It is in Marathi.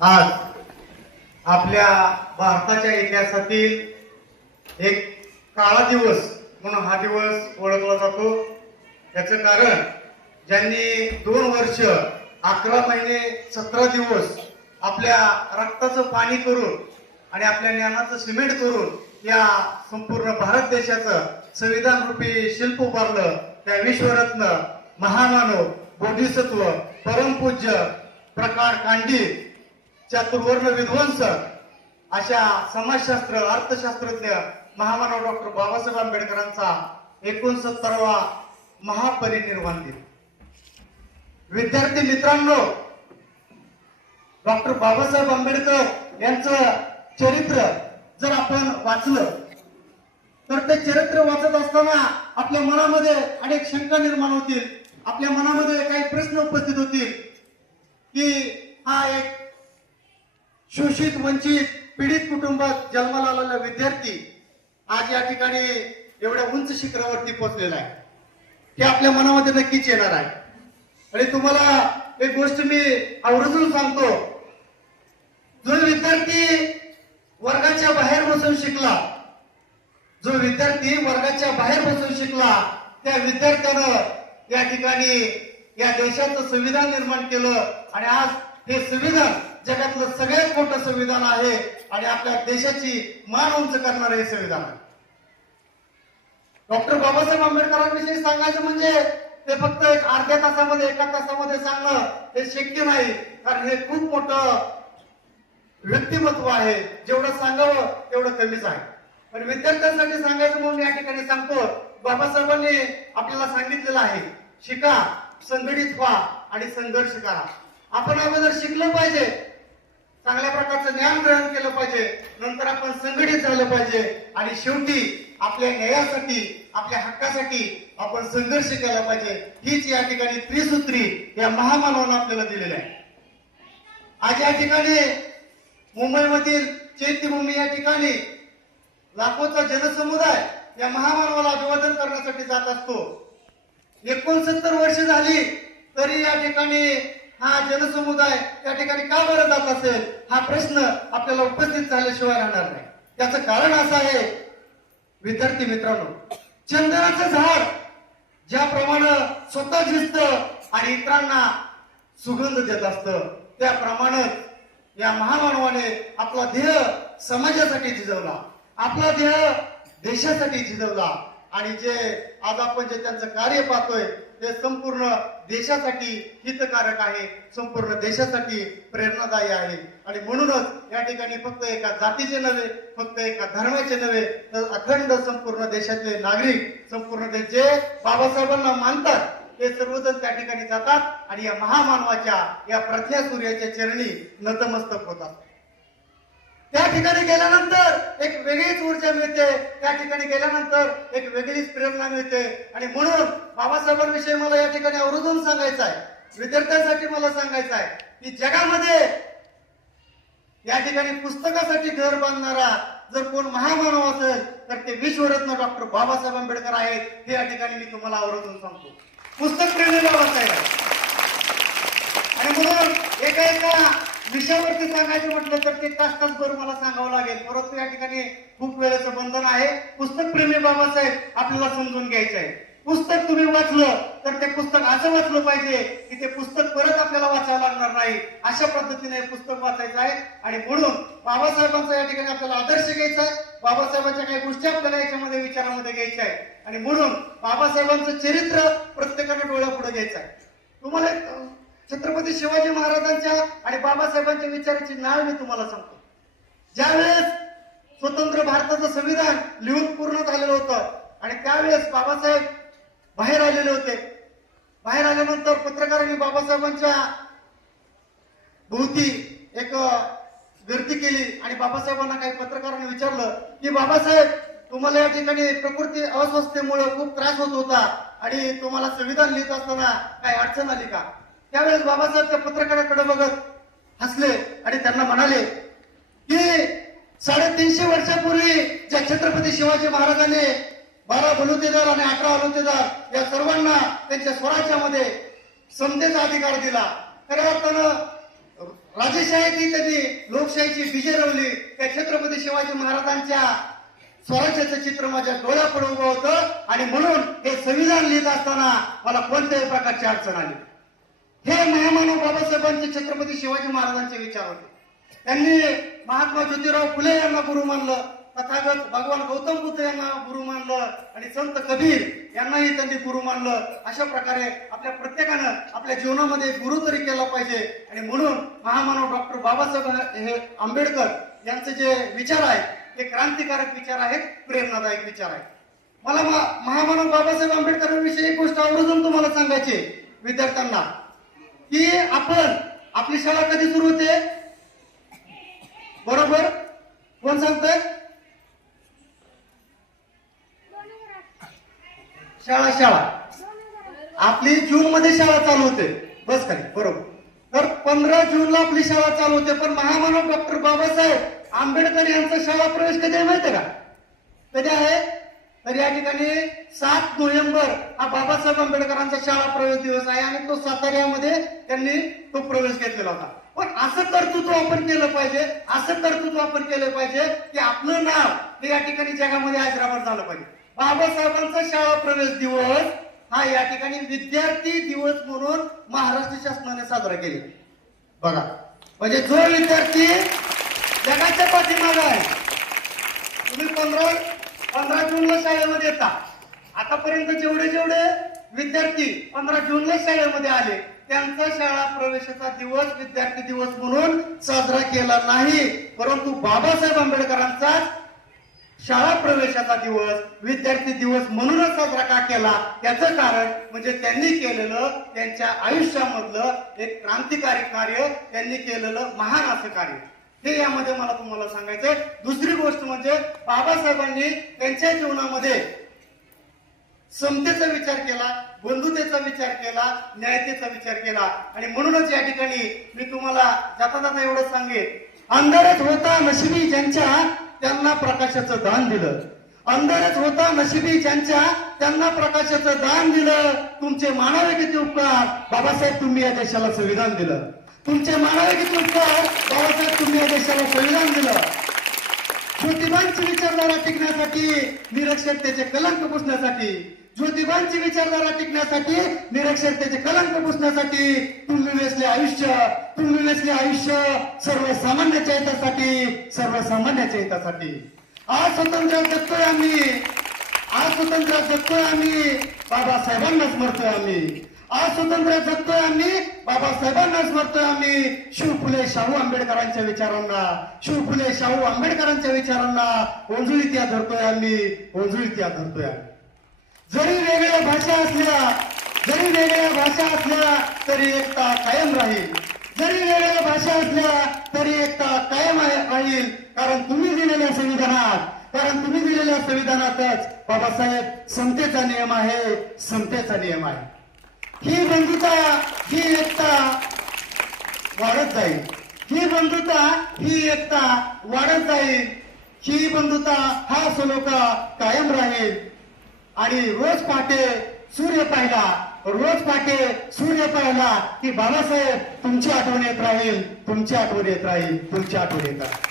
आज आपल्या भारताच्या इतिहासातील एक काळा दिवस म्हणून हा दिवस ओळखला जातो. याचं कारण ज्यांनी दोन वर्ष अकरा महिने सतरा दिवस आपल्या रक्ताचं पाणी करून आणि आपल्या ज्ञानाचं सिमेंट करून या संपूर्ण भारत देशाचं संविधान रूपी शिल्प उभारलं त्या विश्वरत्न महामानव बोधिसत्व परमपूज्य प्रकार कांडी चातुर्वर्ण विध्वंस अशा समाजशास्त्र अर्थशास्त्रज्ञ महामानव डॉक्टर बाबासाहेब आंबेडकरांचा एकोणसत्तरावा महापरिनिर्वाण दिन. विद्यार्थी मित्रांनो डॉक्टर बाबासाहेब आंबेडकर यांचं चरित्र जर आपण वाचलं तर ते चरित्र वाचत असताना आपल्या मनामध्ये अनेक शंका निर्माण होतील. आपल्या मनामध्ये काही प्रश्न उपस्थित होतील की हा एक शोषित वंचित पीडित कुटुंबात जन्माला आलेला विद्यार्थी आज या ठिकाणी एवढ्या उंच शिखरावरती पोहोचलेला आहे. ते आपल्या मनामध्ये नक्कीच येणार आहे. आणि तुम्हाला एक गोष्ट मी आवर्जून सांगतो. जो विद्यार्थी वर्गाच्या बाहेर बसून शिकला जो विद्यार्थी वर्गाच्या बाहेर बसून शिकला त्या विद्यार्थ्यानं या ठिकाणी या देशाचं संविधान निर्माण केलं आणि आज हे संविधान जगातलं सगळ्यात मोठं संविधान आहे आणि आपल्या देशाची मान उंच करणारं हे संविधान आहे. डॉक्टर बाबासाहेब आंबेडकरांविषयी सांगायचं म्हणजे ते फक्त एक अर्ध्या तासामध्ये एका तासामध्ये सांगणं हे शक्य नाही. कारण हे खूप मोठं व्यक्तिमत्व आहे. जेवढं सांगावं तेवढं कमीच आहे. पण विद्यार्थ्यांसाठी सांगायचं म्हणून या ठिकाणी सांगतो बाबासाहेबांनी आपल्याला सांगितलेलं आहे शिका संघटित व्हा आणि संघर्ष करा. आपण अगोदर शिकलं पाहिजे. चांगल्या प्रकारचं ज्ञान ग्रहण केलं पाहिजे. नंतर आपण संघटित झालं पाहिजे. आणि शेवटी आपल्या न्यायासाठी आपल्या हक्कासाठी आपण संघर्ष केला पाहिजे. हीच या ठिकाणी त्रिसूत्री या महामानवानं आपल्याला दिलेली आहे. आज या ठिकाणी मुंबईमधील चैत्यभूमी या ठिकाणी लाखोचा जनसमुदाय या महामानवाला अभिवादन करण्यासाठी जात असतो. एकोणसत्तर वर्ष झाली तरी या ठिकाणी हा जनसमुदाय त्या ठिकाणी का बरं जात असेल? हा प्रश्न आपल्याला उपस्थित झाल्याशिवाय राहणार नाही. त्याचं कारण असं आहे विद्यार्थी मित्रांनो चंदनाचं झाड ज्याप्रमाणे स्वतः झिजत आणि इतरांना सुगंध देत असत त्याप्रमाणेच या महामानवाने आपला ध्येय समाजासाठी झिजवला आपला ध्येय देशासाठी झिजवला. आणि जे आज आपण जे त्यांचं कार्य पाहतोय ते संपूर्ण देशासाठी हितकारक आहे संपूर्ण देशासाठी प्रेरणादायी आहे. आणि म्हणूनच या ठिकाणी फक्त एका जातीचे नव्हे फक्त एका धर्माचे नव्हे तर अखंड संपूर्ण देशातले नागरिक संपूर्ण देश जे बाबासाहेबांना मानतात ते सर्वजण त्या ठिकाणी जातात आणि या महामानवाच्या या प्रज्ञा सूर्याच्या चरणी नतमस्तक होतात. त्या ठिकाणी गेल्यानंतर एक वेगळीच ऊर्जा मिळते. त्या ठिकाणी गेल्यानंतर एक वेगळीच प्रेरणा मिळते. आणि म्हणून बाबासाहेबांविषयी मला या ठिकाणी आवर्जून सांगायचं आहे. विद्यार्थ्यांसाठी मला सांगायचं आहे की जगामध्ये या ठिकाणी पुस्तकासाठी घर बांधणारा जर कोण महामानव असेल तर ते विश्वरत्न डॉक्टर बाबासाहेब आंबेडकर आहेत. हे या ठिकाणी मी तुम्हाला आवर्जून सांगतो. पुस्तक प्रेमी बाबासाहेब आहे. आणि म्हणून एका एका विषयावरती सांगायचं म्हटलं तर ते तास तास भर मला सांगावं लागेल. परंतु या ठिकाणी खूप वेळेचं बंधन आहे. पुस्तक प्रेमी बाबासाहेब आपल्याला समजून घ्यायचं आहे. पुस्तक तुम्ही वाचलं तर ते पुस्तक असं वाचलं पाहिजे की ते पुस्तक परत आपल्याला वाचावं लागणार नाही. अशा पद्धतीने हे पुस्तक वाचायचं आहे. आणि म्हणून बाबासाहेबांचा या ठिकाणी आपल्याला आदर्श घ्यायचा आहे. बाबासाहेबांच्या काही गोष्टी आपल्याला याच्यामध्ये विचारामध्ये घ्यायच्या आहे आणि म्हणून बाबासाहेबांचं चरित्र प्रत्येकाने डोळ्यापुढे घ्यायचं आहे. तुम्हाला छत्रपती शिवाजी महाराजांच्या आणि बाबासाहेबांच्या विचाराची नाव मी तुम्हाला सांगतो. ज्यावेळेस स्वतंत्र भारताचं संविधान लिहून पूर्ण झालेलं होतं आणि त्यावेळेस बाबासाहेब बाहेर आलेले होते. बाहेर आल्यानंतर पत्रकारांनी बाबासाहेबांच्या भोवती एक गर्दी केली आणि बाबासाहेबांना काही पत्रकारांनी विचारलं की बाबासाहेब तुम्हाला या ठिकाणी प्रकृती अस्वस्थतेमुळे खूप त्रास होत होता आणि तुम्हाला संविधान लिहित असताना काही अडचण आली का? त्यावेळेस बाबासाहेब त्या पत्रकाराकडे बघत हसले आणि त्यांना म्हणाले की साडेतीनशे वर्षापूर्वी ज्या छत्रपती शिवाजी महाराजांनी बारा बलुतेदार आणि अठरा बलुतेदार या सर्वांना त्यांच्या स्वराज्यामध्ये समतेचा अधिकार दिला. खऱ्या अर्थानं राजेशाहीची त्यांनी लोकशाहीची बीजे रवली त्या छत्रपती शिवाजी महाराजांच्या स्वराज्याचं चित्र माझ्या डोळ्यापुढे उभं होतं आणि म्हणून हे संविधान लिहित असताना मला कोणत्याही प्रकारची अडचण आली हे महामानव बाबासाहेबांचे छत्रपती शिवाजी महाराजांचे विचार होते. त्यांनी महात्मा ज्योतिराव फुले यांना गुरु मानलं तथागत भगवान गौतम बुद्ध यांना गुरु मानलं आणि संत कबीर यांनाही त्यांनी गुरु मानलं. अशा प्रकारे आपल्या प्रत्येकानं आपल्या जीवनामध्ये गुरु तरी केला पाहिजे आणि म्हणून महामानव डॉक्टर बाबासाहेब हे आंबेडकर यांचे जे विचार आहेत ते क्रांतिकारक विचार आहेत प्रेरणादायक विचार आहेत. मला महामानव बाबासाहेब आंबेडकरांविषयी एक गोष्ट आवर्जून तुम्हाला सांगायची विद्यार्थ्यांना की आपण आपली शाळा कधी सुरू होते? बरोबर? कोण सांगतय? शाळा शाळा. आपली जून मध्ये शाळा चालू होते. बस खाली बरोबर. तर पंधरा जूनला आपली शाळा चालू होते पण महामानव डॉक्टर बाबासाहेब आंबेडकर यांचा शाळा प्रवेश कधी आहे माहितीये का? कधी आहे? तर या ठिकाणी सात नोव्हेंबर हा बाबासाहेब आंबेडकरांचा शाळा प्रवेश दिवस आहे आणि तो साताऱ्यामध्ये त्यांनी तो प्रवेश घेतलेला होता. पण असं कर्तृत्व आपण केलं पाहिजे असं कर्तृत्व आपण केलं पाहिजे की आपलं नाव हे या ठिकाणी जगामध्ये हैदराबाद झालं पाहिजे. बाबासाहेबांचा शाळा प्रवेश दिवस हा या ठिकाणी विद्यार्थी दिवस म्हणून महाराष्ट्र शासनाने साजरा केला. बघा म्हणजे जो विद्यार्थी जगाच्या पाठीमागा आहे तुम्ही पंधरा पंधरा जूनला शाळेमध्ये येता. आतापर्यंत जेवढे जेवढे विद्यार्थी पंधरा जूनला शाळेमध्ये आले त्यांचा शाळा प्रवेशाचा दिवस विद्यार्थी दिवस म्हणून साजरा केला नाही. परंतु बाबासाहेब आंबेडकरांचा शाळा प्रवेशाचा दिवस विद्यार्थी दिवस म्हणूनच साजरा का केला? याचं कारण म्हणजे त्यांनी केलेलं त्यांच्या आयुष्यामधलं एक क्रांतिकारी कार्य त्यांनी केलेलं महान असं कार्य. हे यामध्ये मला तुम्हाला सांगायचंय. दुसरी गोष्ट म्हणजे बाबासाहेबांनी त्यांच्या जीवनामध्ये समतेचा विचार केला बंधुतेचा विचार केला न्यायतेचा विचार केला. आणि म्हणूनच या ठिकाणी मी तुम्हाला जाता जाता एवढं सांगेन. अंधारच होता नशिबी ज्यांच्या त्यांना प्रकाशाचं दान दिलं. अंधारच होता नशिबी ज्यांच्या त्यांना प्रकाशाचं दान दिलं. तुमचे मानावे किती उपकार. बाबासाहेब तुम्ही या देशाला संविधान दिलं. तुमच्या मनाला की उपकार बाबासाहेब तुम्ही या देशाला संविधान दिलं. ज्योतिबांची विचारधारा टिकण्यासाठी निरक्षरतेचे कलंक पुसण्यासाठी ज्योतिबांची विचारधारा टिकण्यासाठी निरक्षरतेचे कलंक पुसण्यासाठी तुम्ही वेसले आयुष्य तुम्ही वेसले आयुष्य सर्वसामान्याच्या हितासाठी सर्वसामान्याच्या हितासाठी. आज स्वतंत्र जगतोय आम्ही. आज स्वतंत्र जगतोय आम्ही. बाबासाहेबांना स्मरतोय आम्ही. आज स्वतंत्र जगतोय आम्ही. बाबासाहेबांना स्मरतोय आम्ही. शिवफुले शाहू आंबेडकरांच्या विचारांना. शिवफुले शाहू आंबेडकरांच्या विचारांना ओंजुळीत धरतोय आम्ही. ओंजुळीत धरतोय आम्ही. जरी वेगळ्या भाषा असल्या जरी वेगळ्या भाषा असल्या तरी एकता कायम राहील. जरी वेगळ्या भाषा असल्या तरी एकता कायम राहील. कारण तुम्ही दिलेल्या संविधानात कारण तुम्ही दिलेल्या संविधानातच बाबासाहेब समतेचा नियम आहे समतेचा नियम आहे. ही बंधुता ही एकता वाढत जाईल. ही बंधुता ही एकता वाढत जाईल. ही बंधुता हा सलोखा कायम राहील. आणि रोज पहाटे सूर्य पाहिला रोज पहाटे सूर्य पाहिला की बाबासाहेब तुमची आठवण येत राहील तुमची आठवण येत राहील तुमची आठवण येत राहील.